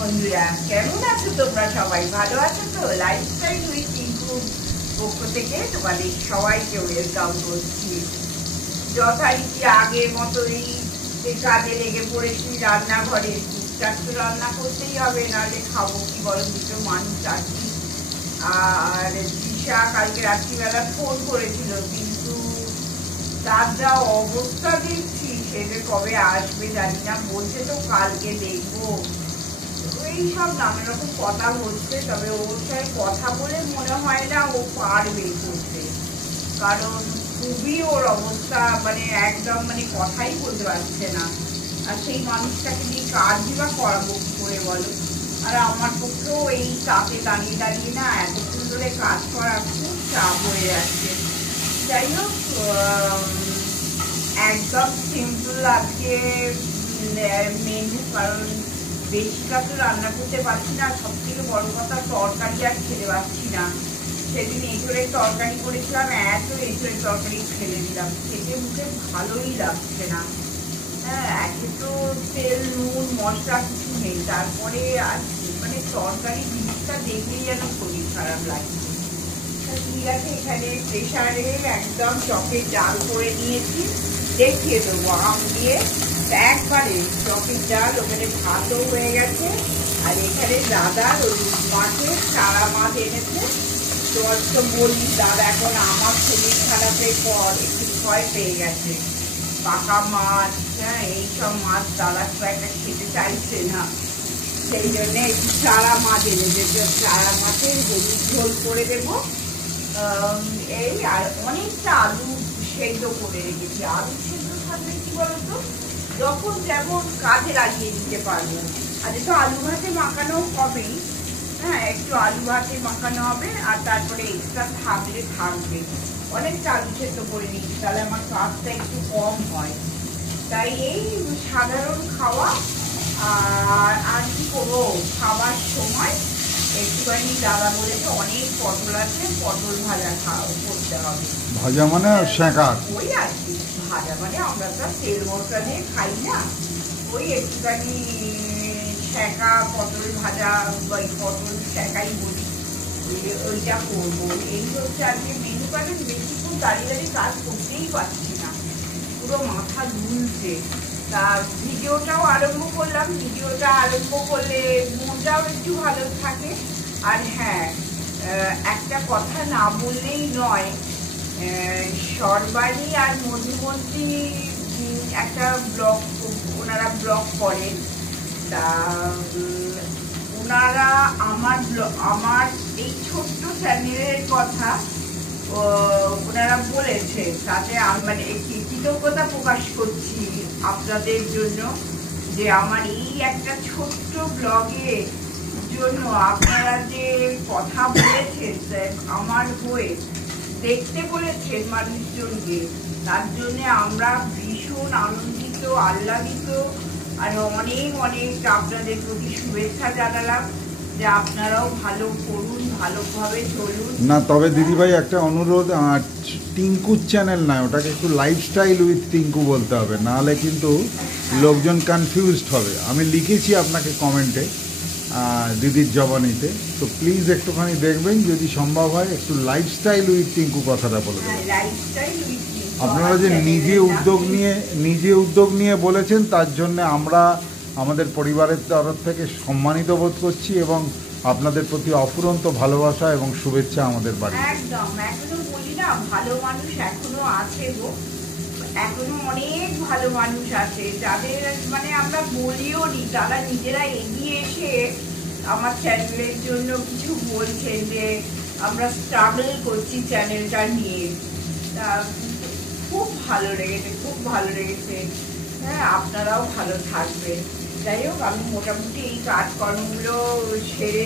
বন্ধুরা, কেমন আছো তোমরা? সবাই ভালো আছো তো? লাইফস্টাইল উইথ টিঙ্কুর পক্ষ থেকে তোমাদের সবাইকে ওয়েলকাম করছি। যথারীতি আগের মতোই কাজে লেগে পড়েছি রান্নাঘরে। টুকটাক তো রান্না করতেই হবে, নাহলে খাবো কি বলো? দুটো মানুষ আছি। আর দিশা কালকে রাত্রিবেলা ফোন করেছিল, কিন্তু তার যা অবস্থা দেখছি সেটা কবে আসবে জানি না। বলছে তো কালকে দেখবো। এইসব নানা রকম কথা হচ্ছে, তবে ওর সাথে কথা বলে মনে হয় না ও পারবে করতে, কারণ খুবই ওর অবস্থা একদম কথাই বলতে পারছে না। আর সেই মানুষটাকে নিয়ে কাজই বা করাবো কি করে বলো? আর আমার পক্ষেও এই চাপে দাঁড়িয়ে দাঁড়িয়ে না এতক্ষণ ধরে কাজ করা খুব চাপ হয়ে যাচ্ছে। যাই হোক, একদম সিম্পল আজকে মেনু, কারণ বেশিটা তো রান্না করতে পারছি না। সব থেকে বড় কথা, তরকারি আর খেতে পারছি না। সেদিন এঁচড়ের তরকারি করেছিলাম, এত এঁচড়ের তরকারি ফেলে দিলাম, খেতে মুখে ভালোই লাগছে না। হ্যাঁ, একে তো তেল নুন মশলা কিছু নেই, তারপরে আর তরকারি জিনিসটা দেখলেই যেন শরীর খারাপ লাগছে। ঠিক আছে, এখানে প্রেশারে একদম চকের ডাল করে নিয়েছি, দেখিয়ে দেবো আম দিয়ে একবারে চকের ডাল। ওখানে ভাতও হয়ে গেছে, আর এখানে দাদা ওই মাছের চারা মাছ এনেছে। তো বলি দাদা এখন আমার শরীর খারাপের পর একটু ভয় পেয়ে গেছে, পাকা মাছ, হ্যাঁ এইসব মাছ দাদা খুব একটা খেতে চাইছে না। সেই জন্য একটু চারা মাছ এনেছে, চারা মাছের হলুদ ঝোল করে দেবো। এই আর অনেকটা আলু সেদ্ধ করে রেখেছি। আলু সেদ্ধ থাকলে কি বলতো, যখন যেমন কাজে লাগিয়ে দিতে পারবো। আর তো আলু ভাতে মাখানো হবেই, হ্যাঁ একটু আলু ভাতে মাখানো হবে, আর তারপরে এক্সট্রা থাকবে। অনেকটা আলু সেদ্ধ করে নিচ্ছি, তাহলে আমার কাজটা একটু কম হয়। তাই এই সাধারণ খাওয়া। আর কি করবো, খাওয়ার সময় একটুখানি দাদা বলেছে অনেক পটল আছে, পটল ভাজা করতে হবে। ভাজা মানে সেঁকা? ওই আর কি, ভাজা মানে আমরা তো তেল মশলা দিয়ে খাই না, ওই একটুখানি সেঁকা পটল ভাজা, ওই পটল সেঁকাই বলি, ওইটা করবো। এই হচ্ছে আজকে মেনু। কারণ বেশিক্ষণ দাঁড়িয়ে দাঁড়িয়ে কাজ করতেই পারছি না, পুরো মাথা ঝুলছে। তা ভিডিওটাও আরম্ভ করলাম, ভিডিওটা আরম্ভ করলে মনটাও একটু ভালো থাকে। আর হ্যাঁ, একটা কথা না বললেই নয়, সরবারি আর মধুমন্তী একটা ব্লগ, ওনারা ব্লগ করেন। তা ওনারা আমার এই ছোট্ট চ্যানেলের কথা ওনারা বলেছে, তাতে একটি কৃতজ্ঞতা প্রকাশ করছি আপনাদের জন্য, যে আমার এই একটা ছোট্ট ব্লগের জন্য আপনারা যে কথা বলেছেন, আমার হয়ে দেখতে বলেছেন মানুষজনকে, তার জন্য আমরা ভীষণ আনন্দিত, আহ্লাদিত। আর অনেক অনেক আপনাদের প্রতি শুভেচ্ছা জানালাম, যে আপনারাও ভালো করুন, ভালোভাবে চলুন। না, তবে দিদিভাই একটা অনুরোধ, টিঙ্কুর চ্যানেল নয়, ওটাকে একটু লাইফস্টাইল উইথ টিঙ্কু বলতে হবে, নাহলে কিন্তু লোকজন কনফিউজড হবে। আমি লিখেছি আপনাকে কমেন্টে দিদির জবানিতে, তো প্লিজ একটুখানি দেখবেন, যদি সম্ভব হয় একটু লাইফস্টাইল উইথ টিঙ্কু কথাটা বলে দেবেন। আপনারা যে নিজে উদ্যোগ নিয়ে বলেছেন, তার জন্য আমরা আমাদের পরিবারের তরফ থেকে সম্মানিত বোধ করছি, এবং আপনাদের প্রতি অফুরন্ত ভালোবাসা এবং শুভেচ্ছা আমাদের বাড়ি। একদম, এখনো বলি না, ভালো মানুষ এখনো আছে গো, এখনো অনেক ভালো মানুষ আছে, যাদের আমরা বলিও নি, তারা নিজেরা এগিয়ে এসে আমার চ্যানেলের জন্য কিছু বলছেন, যে আমরা স্ট্রাগল করছি চ্যানেলটা নিয়ে। তা খুব ভালো লেগেছে, খুব ভালো লেগেছে। হ্যাঁ, আপনারাও ভালো থাকবেন। যাই হোক, আমি মোটামুটি এই কাজকর্মগুলো সেরে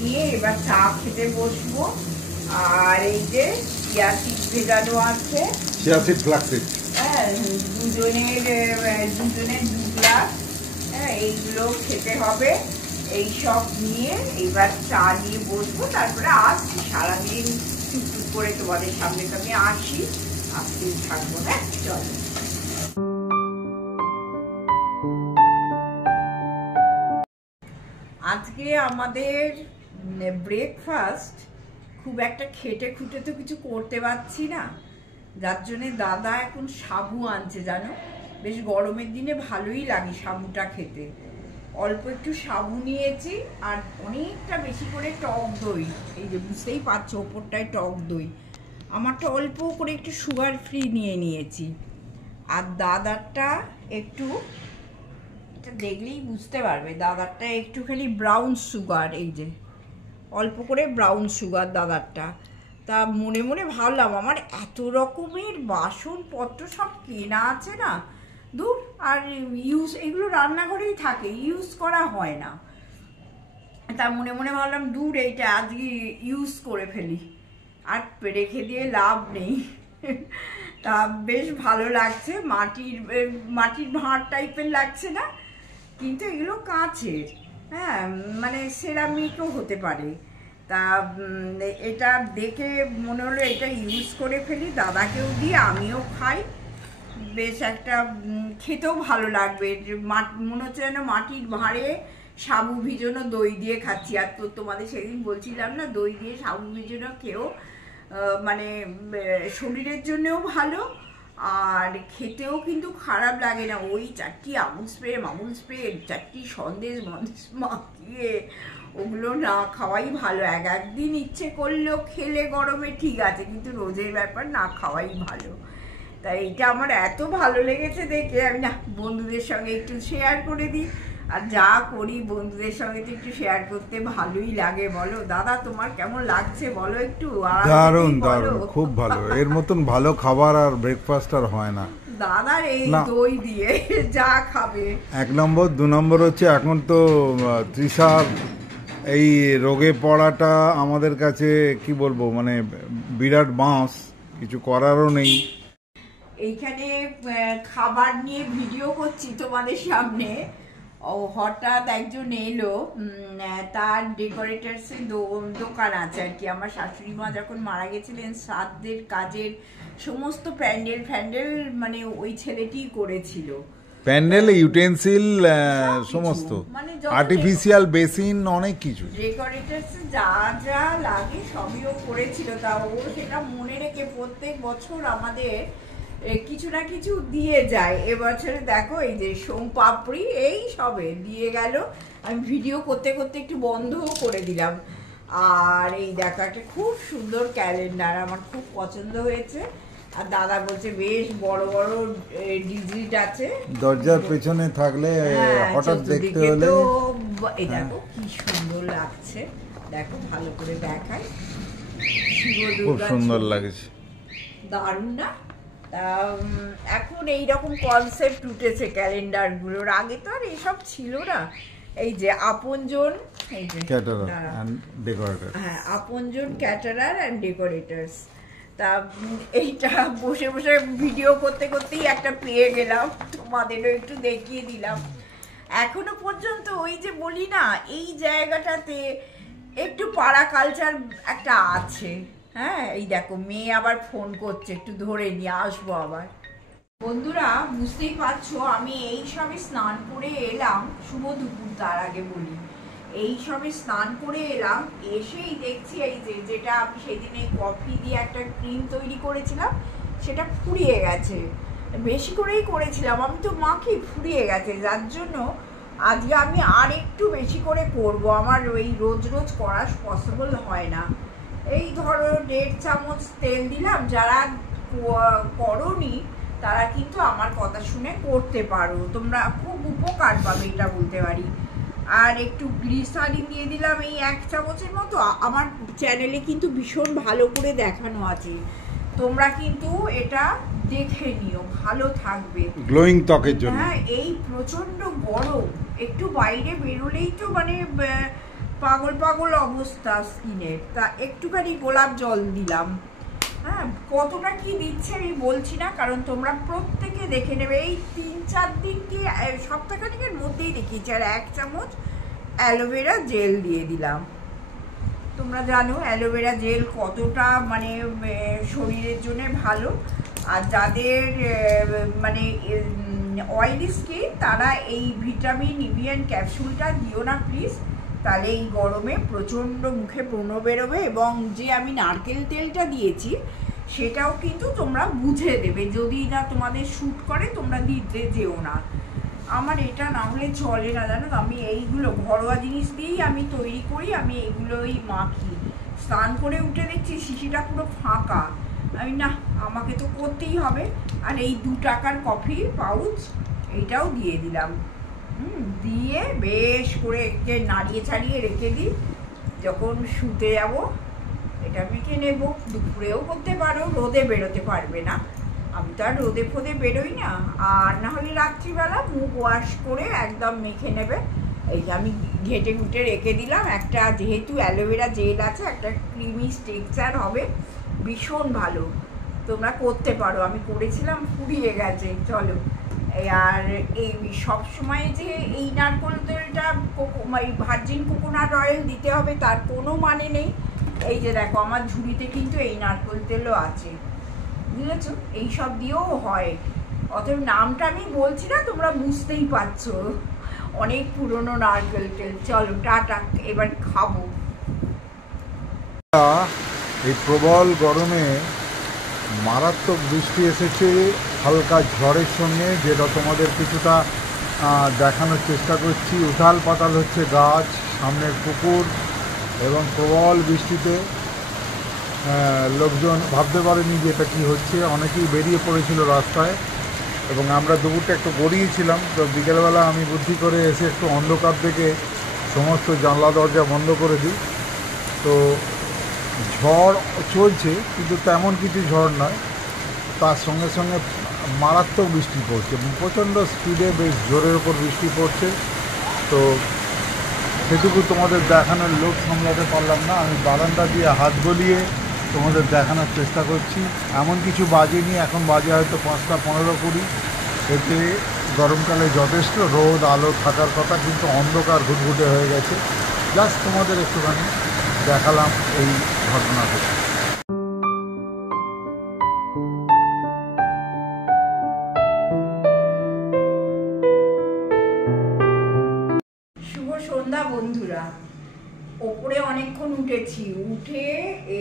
নিয়ে এবার চা খেতে বসবো। আর এই যে চিয়াসিড ভেজানো আছে, চিয়াসিড ফ্লাক্সিড, হ্যাঁ দুজনের 2 গ্লাস, হ্যাঁ এইগুলো খেতে হবে। এইসব নিয়ে এবার চা নিয়ে বসবো, তারপরে আসছি সারাদিন টুকটুক করে তোমাদের সামনে আসি, আসতেই থাকবো। হ্যাঁ চলো। আজকে আমাদের ব্রেকফাস্ট খুব একটা খেটে খুঁটে তো কিছু করতে পারছি না, যার জন্যে দাদা এখন সাবু আনছে। জানো, বেশ গরমের দিনে ভালোই লাগে সাবুটা খেতে। অল্প একটু সাবু নিয়েছি আর অনেকটা বেশি করে টক দই। এই যে বুঝতেই পারছো, ওপরটায় টক দই। আমারটা অল্প করে একটু সুগার ফ্রি নিয়েছি। আর দাদারটা একটু, এটা দেখলেই বুঝতে পারবে, দাদারটা একটুখানি ব্রাউন সুগার, এই যে অল্প করে ব্রাউন সুগার দাদারটা। তা মনে মনে ভাবলাম আমার এত রকমের বাসনপত্র সব কেনা আছে না, দূর, আর এগুলো রান্নাঘরেই থাকে, ইউজ করা হয় না। তা মনে মনে ভাবলাম দূর, এইটা আজকে ইউজ করে ফেলি, আর রেখে দিয়ে লাভ নেই। তা বেশ ভালো লাগছে, মাটির ভাঁড় টাইপের লাগছে না, কিন্তু এগুলো কাঁচের, হ্যাঁ, মানে সেরামিকও হতে পারে। তা এটা দেখে মনে হলো এটা ইউজ করে ফেলি, দাদাকেও দিয়ে আমিও খাই, বেশ একটা খেতেও ভালো লাগবে। মনে হচ্ছে যেন মাটির ভাঁড়ে সাবু ভিজানো দই দিয়ে খাচ্ছি। আর তো তোমাদের সেদিন বলছিলাম না, দই দিয়ে সাবু ভিজানো খেয়েও মানে শরীরের জন্যও ভালো, আর খেতেও কিন্তু খারাপ লাগে না। ওই চারটি আমুল স্প্রে, চারটি সন্দেশ মাখিয়ে ওগুলো না খাওয়াই ভালো। একদিন ইচ্ছে করলেও খেলে গরমে ঠিক আছে, কিন্তু রোজের ব্যাপার না খাওয়াই ভালো। তাই এইটা আমার এত ভালো লেগেছে দেখে আমি না বন্ধুদের সঙ্গে একটু শেয়ার করে দিই। আর যা করি বন্ধুদের সঙ্গে তো একটু শেয়ার করতে ভালোই লাগে। বলো দাদা, তোমার কেমন লাগছে বলো একটু। দারুণ দারুণ, খুব ভালো। এর মতন ভালো খাবার আর ব্রেকফাস্ট আর হয় না দাদার এই দই দিয়ে যা খাবে। 1 নম্বর। 2 নম্বর হচ্ছে এখন তো তৃষার এই রোগে পড়াটা আমাদের কাছে কি বলবো, মানে বিরাট বাঁশ, কিছু করারও নেই। এইখানে খাবার নিয়ে ভিডিও করছি তোমাদের সামনে, ও হঠাৎ একজন এলো, তার ডেকোরেটার্সের দোকান আছে আর কি। আমার শাশুড়ি মা যখন মারা গেছিলেন, শ্রাদ্ধের কাজের সমস্ত প্যান্ডেল মানে ওই ছেলেটিই করেছিল। প্যান্ডেল, ইউটেন্সিল, সমস্ত মানে আর্টিফিশিয়াল বেসিন, অনেক কিছু ডেকোরেটার্স যা যা লাগে সবই ও করেছিল। তা ও সেটা মনে রেখে প্রত্যেক বছর আমাদের কিছু না কিছু দিয়ে যায়। এবছরে দেখো এই যে সোমপাপড়ি এই সবে দিয়ে গেল। আমি ভিডিও করতে করতে একটু বন্ধও করে দিলাম। আর এই দেখো একটা খুব সুন্দর ক্যালেন্ডার, আমার খুব পছন্দ হয়েছে। আর দাদা বলছে বেশ বড় বড় ডিজিট আছে, দরজার পেছনে থাকলে হঠাৎ দেখতে হলে। এই দেখো কি সুন্দর লাগছে, দেখো ভালো করে দেখাই, খুব সুন্দর লাগছে, দারুণ না? এখন এইরকম কনসেপ্ট উঠেছে ক্যালেন্ডার গুলোর, আগে তো আর এসব ছিল না। এই যে আপনজন, এই যে ক্যাটারার এন্ড ডেকোরেটর, হ্যাঁ, আপনজন ক্যাটারার এন্ড ডেকোরেটরস। তা এইটা বসে বসে ভিডিও করতে করতেই একটা পেয়ে গেলাম, তোমাদেরও একটু দেখিয়ে দিলাম। এখনো পর্যন্ত ওই যে বলি না, এই জায়গাটাতে একটু পাড়া কালচার একটা আছে। হ্যাঁ, এই দেখো মেয়ে আবার ফোন করছে, একটু ধরে নিয়ে আসবো আবার। বন্ধুরা বুঝতেই পারছো, আমি এই সবে স্নান করে এলাম, শুভ দুপুর। তার আগে বলি, এই সবে স্নান করে এলাম, এসেই দেখছি এই যে যেটা আমি সেদিন এই কফি দিয়ে একটা ক্রিম তৈরি করেছিলাম, সেটা ফুরিয়ে গেছে। বেশি করেই করেছিলাম আমি, তো মাখি ফুরিয়ে গেছে, যার জন্য আজকে আমি আর একটু বেশি করে করব। আমার ওই রোজ রোজ করা পসিবল হয় না। এই ধরো 1.5 চামচ তেল দিলাম। যারা করোনি তারা কিন্তু আমার কথা শুনে করতে পারো, তোমরা খুব উপকার পাবে এটা বলতে পারি। আর একটু গ্লিসারিন দিয়ে দিলাম এই 1 চামচের মতো। আমার চ্যানেলে কিন্তু ভীষণ ভালো করে দেখানো আছে, তোমরা কিন্তু এটা দেখে নিও, ভালো থাকবে গ্লোয়িং ত্বকের জন্য। হ্যাঁ, এই প্রচন্ড গরম, একটু বাইরে বেরোলেই তো মানে পাগল পাগল অবস্থা স্কিনের। তা একটুখানি গোলাপ জল দিলাম। হ্যাঁ, কতটা কি দিচ্ছে আমি বলছি না, কারণ তোমরা প্রত্যেকে দেখে নেবে। এই 3-4 দিন কি সপ্তাহখানেকের মধ্যেই দেখিয়েছি। আর 1 চামচ অ্যালোভেরা জেল দিয়ে দিলাম। তোমরা জানো অ্যালোভেরা জেল কতটা মানে শরীরের জন্য ভালো। আর যাদের মানে অয়েলি স্কিন, তারা এই ভিটামিন ইভিএন ক্যাপসুলটা দিও না প্লিজ, তাহলে এই গরমে প্রচণ্ড মুখে ব্রণ বেরোবে। এবং যে আমি নারকেল তেলটা দিয়েছি সেটাও কিন্তু তোমরা বুঝে দেবে, যদি না তোমাদের শ্যুট করে তোমরা দিতে যেও না। আমার এটা না হলে চলে না, জানো তো। আমি এইগুলো ঘরোয়া জিনিস দিয়েই আমি তৈরি করি, আমি এইগুলোই মাখি। স্নান করে উঠে দেখছি শিশিটা পুরো ফাঁকা, আমি না, আমাকে তো করতেই হবে। আর এই 2 টাকার কফি পাউচ এইটাও দিয়ে দিলাম, দিয়ে বেশ করে একে নাড়িয়ে ছাড়িয়ে রেখে দিই। যখন শুতে যাব এটা মেখে নেব। দুপুরেও করতে পারো, রোদে বেরোতে পারবে না, আমি তো আর রোদে ফোদে বেরোই না। আর না হলে রাত্রিবেলা মুখ ওয়াশ করে একদম মেখে নেবে। এই যে আমি ঘেটে ঘুটে রেখে দিলাম। একটা যেহেতু অ্যালোভেরা জেল আছে, একটা ক্রিমি টেক্সচার হবে, ভীষণ ভালো, তোমরা করতে পারো। আমি করেছিলাম, ফুরিয়ে গেছে। চলো, আর এই সবসময় যে এই নারকেল তেলটা ভার্জিন কোকোনাট অয়েল দিতে হবে তার কোনো মানে নেই। এই যে দেখো আমার ঝুড়িতে কিন্তু এই নারকেল তেলও আছে, বুঝেছো? এইসব দিয়েও হয়। অতএব নামটা আমি বলছি না, তোমরা বুঝতেই পারছো, অনেক পুরনো নারকেল তেল। চলো টাটা, এবার খাবো। এই প্রবল গরমে মারাত্মক বৃষ্টি এসেছে হালকা ঝড়ের সঙ্গে, যেটা তোমাদের কিছুটা দেখানোর চেষ্টা করছি। উথাল পাতাল হচ্ছে গাছ, সামনের পুকুর, এবং প্রবল বৃষ্টিতে লোকজন ভাবতে পারেনি যে এটা কী হচ্ছে। অনেকেই বেরিয়ে পড়েছিল রাস্তায়, এবং আমরা দুপুরটা একটু গড়িয়েছিলাম। তো বিকেলবেলা আমি বুদ্ধি করে এসে একটু অন্ধকার দেখে সমস্ত জানলা দরজা বন্ধ করে দিই। তো ঝড় চলছে, কিন্তু তেমন কিছু ঝড় নয়, তার সঙ্গে সঙ্গে মারাত্মক বৃষ্টি পড়ছে, প্রচণ্ড স্পিডে বেশ জোরের ওপর বৃষ্টি পড়ছে। তো সেটুকু তোমাদের দেখানোর লোক সামলাতে পারলাম না, আমি বারান্দা দিয়ে হাত গলিয়ে তোমাদের দেখানোর চেষ্টা করছি। এমন কিছু বাজেনি, এখন বাজে হয়তো 5টা 15-20। এতে গরমকালে যথেষ্ট রোদ আলো থাকার কথা, কিন্তু অন্ধকার ঘুটঘুটে হয়ে গেছে। জাস্ট তোমাদের একটুখানি দেখালাম এই ঘটনাটা। শুভ সন্ধ্যা বন্ধুরা। ওপরে অনেকক্ষণ উঠেছি, উঠে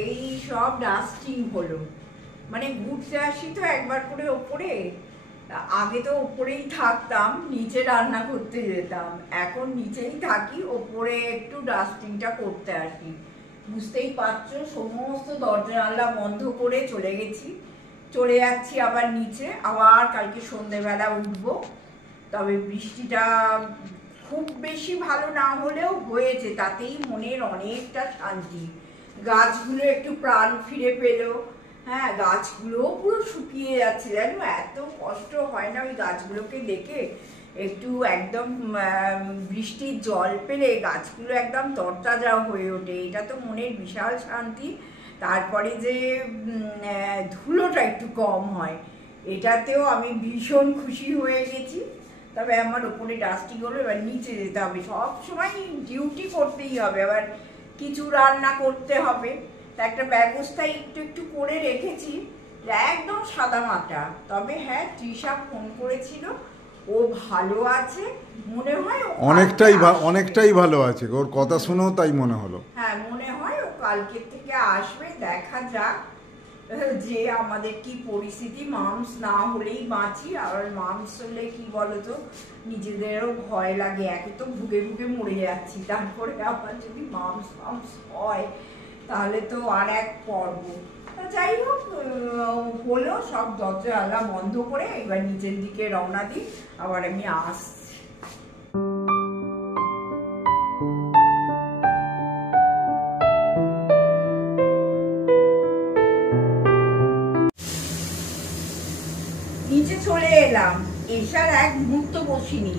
এই সব ডাস্টিং হলো, মানে ঘুরতে আসি তো একবার করে ওপরে। আগে তো ওপরেই থাকতাম, নিচে রান্না করতে যেতাম, এখন নিচেই থাকি, ওপরে একটু ডাস্টিংটা করতে আসি। বুঝতেই পারছো, সমস্ত দরজা জানলা বন্ধ করে চলে যাচ্ছি আবার নিচে। আবার কালকে সন্ধ্যেবেলা উঠবো। তবে বৃষ্টিটা খুব বেশি ভালো না হলেও হয়েছে, তাতেই মনের অনেকটা শান্তি। গাছগুলো একটু প্রাণ ফিরে পেলো। হ্যাঁ, গাছগুলোও পুরো শুকিয়ে যাচ্ছে, জানো, এত কষ্ট হয় না ওই গাছগুলোকে দেখে। একটু একদম বৃষ্টির জল পেলে গাছগুলো একদম তরতাজা হয়ে ওঠে, এটা তো মনের বিশাল শান্তি। তারপরে যে ধুলোটা একটু কম হয়, এটাতেও আমি ভীষণ খুশি হয়ে গেছি। তবে আমার ওপরে ডাস্টিং হলো, এবার নিচে যেতে হবে। সব সময় ডিউটি করতেই হবে, আবার কিছু রান্না করতে হবে, তা একটা ব্যবস্থা একটু করে রেখেছি, একদম সাদা মাটা। তবে হ্যাঁ, তৃষা ফোন করেছিল, ও ভালো আছে মনে হয়, অনেকটাই ভালো আছে, ওর কথা শুনেও তাই মনে হলো। হ্যাঁ, মনে হয় ও কালকে থেকে আসবে। দেখা যাক যে আমাদের কি পরিস্থিতি। মামস না হলেই বাঁচি, আর মামস হলে কি বলতো, নিজেদেরও ভয় লাগে। একে তো ভুগে ভুগে মরে যাচ্ছি, তারপরে আবার যদি মামস হয় তাহলে তো আর এক পর্ব। যাই হোক, হলো, সব দরজা জানলা বন্ধ করে এবার নিচের দিকে রওনা দিই। আবার আমি আসছি। নিচে চলে এলাম, এসার এক মুহূর্ত বসিনি।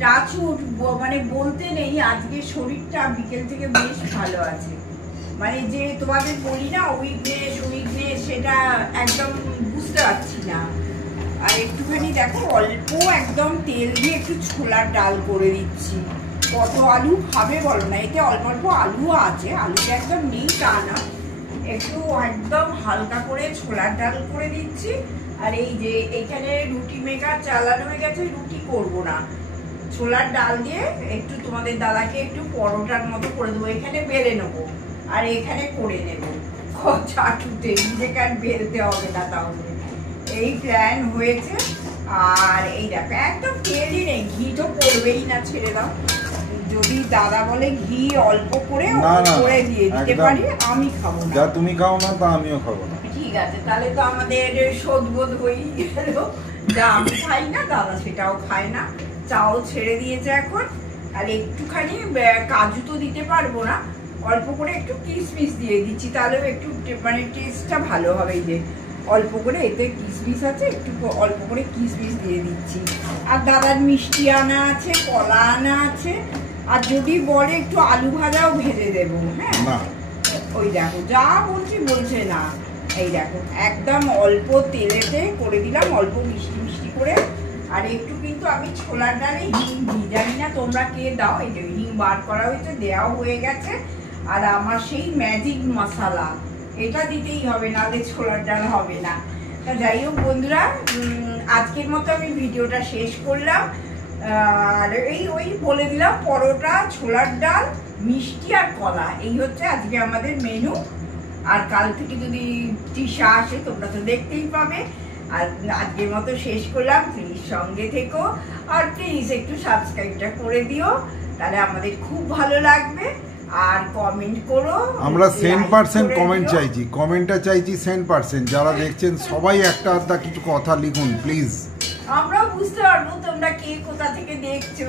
টাচউড, মানে বলতে নেই, আজকে শরীরটা বিকেল থেকে বেশ ভালো আছে। মানে যে তোমাদের বলি না উইকনেস, সেটা একদম বুঝতে পারছি না। আর একটুখানি দেখো, অল্প একদম তেল দিয়ে একটু ছোলার ডাল করে দিচ্ছি। কত আলু খাবে বলো না, এতে অল্প অল্প আলুও আছে, আলুটা একদম নেই তা না, একটু একদম হালকা করে ছোলার ডাল করে দিচ্ছি। আর এই যে এখানে রুটি মেকার চালানো হয়ে গেছে, রুটি করবো না, ছোলার ডাল দিয়ে একটু তোমাদের দাদাকে একটু পরোটার মতো করে দেবো, এখানে বেলে নেবো আর এখানে করে নেবো চাটুতে, নিজেকে আর বেলতে হবে না। তাহলে এই প্ল্যান হয়েছে। আর এই দেখো একদম তেলই নেই, ঘি তো পড়বেই না, ছেড়ে দাও। যদি দাদা বলে ঘি অল্প করে করে দিয়ে দিতে পারি, আমি খাবো না। যা তুমি খাও না তা আমিও খাবো না। ঠিক আছে, তাহলে তো আমাদের শোধবোধ হয়েই গেল। যা আমি খাই না দাদা সেটাও খায় না, চাও ছেড়ে দিয়েছে এখন। আর একটুখানি কাজু তো দিতে পারবো না, অল্প করে একটু কিশমিশ দিয়ে দিচ্ছি, তাহলে একটু মানে টেস্টটা ভালো হবে। এই যে অল্প করে এতে কিশমিশ আছে, একটু অল্প করে কিশমিশ দিয়ে দিচ্ছি। আর দাদার মিষ্টি আনা আছে, কলা আনা আছে, আর যদি বলে একটু আলু ভাজাও ভেজে দেবো। হ্যাঁ ওই দেখো যা বলছে না, এই দেখো একদম অল্প তেলেতে করে দিলাম, অল্প মিষ্টি মিষ্টি করে। আর একটু কিন্তু আমি ছোলার ডালে হিং দিই, জানি না তোমরা কে দাও। এই যে হিং বার করা হয়েছে, দেওয়াও হয়ে গেছে। আর আমার সেই ম্যাজিক মশলা, এটা দিতেই হবে, নাহলে ছোলার ডাল হবে না। তা যাই হোক বন্ধুরা, আজকের মতো আমি ভিডিওটা শেষ করলাম। আর ওই বলে দিলাম, পরোটা, ছোলার ডাল, মিষ্টি আর কলা, এই হচ্ছে আজকে আমাদের মেনু। আর কাল থেকে যদি তৃষা আসে তোমরা তো দেখতেই পাবে। আর আজকের মতো শেষ করলাম। প্লিজ সঙ্গে থেকো, আর প্লিজ একটু সাবস্ক্রাইবটা করে দিও, তাহলে আমাদের খুব ভালো লাগবে। আর কমেন্ট করো, আমরা 100% কমেন্ট চাইছি, কমেন্টটা চাইছি 100%। যারা দেখছেন সবাই একটা আধটা কিছু কথা লিখুন প্লিজ, আমরাও বুঝতে পারবো তোমরা কে কোথা থেকে দেখছো,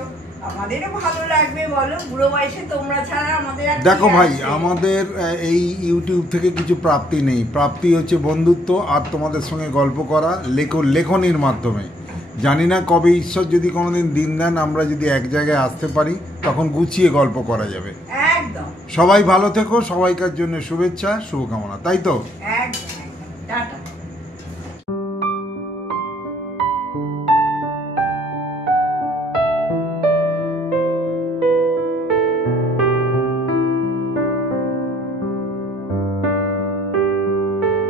আমাদেরও ভালো লাগবে। বলো, বুড়ো বয়সে তোমরা ছাড়া আমাদের আর দেখো ভাই, আমাদের এই ইউটিউব থেকে কিছু প্রাপ্তি নেই, প্রাপ্তি হচ্ছে বন্ধুত্ব আর তোমাদের সঙ্গে গল্প করা, লেখনির মাধ্যমে। জানি না কবে ঈশ্বর যদি কোনোদিন দিন দেন, আমরা যদি এক জায়গায় আসতে পারি, তখন গুছিয়ে গল্প করা যাবে। একদম। সবাই ভালো থেকো, সবাইকার জন্য শুভেচ্ছা, শুভকামনা, তাই তো? একদম।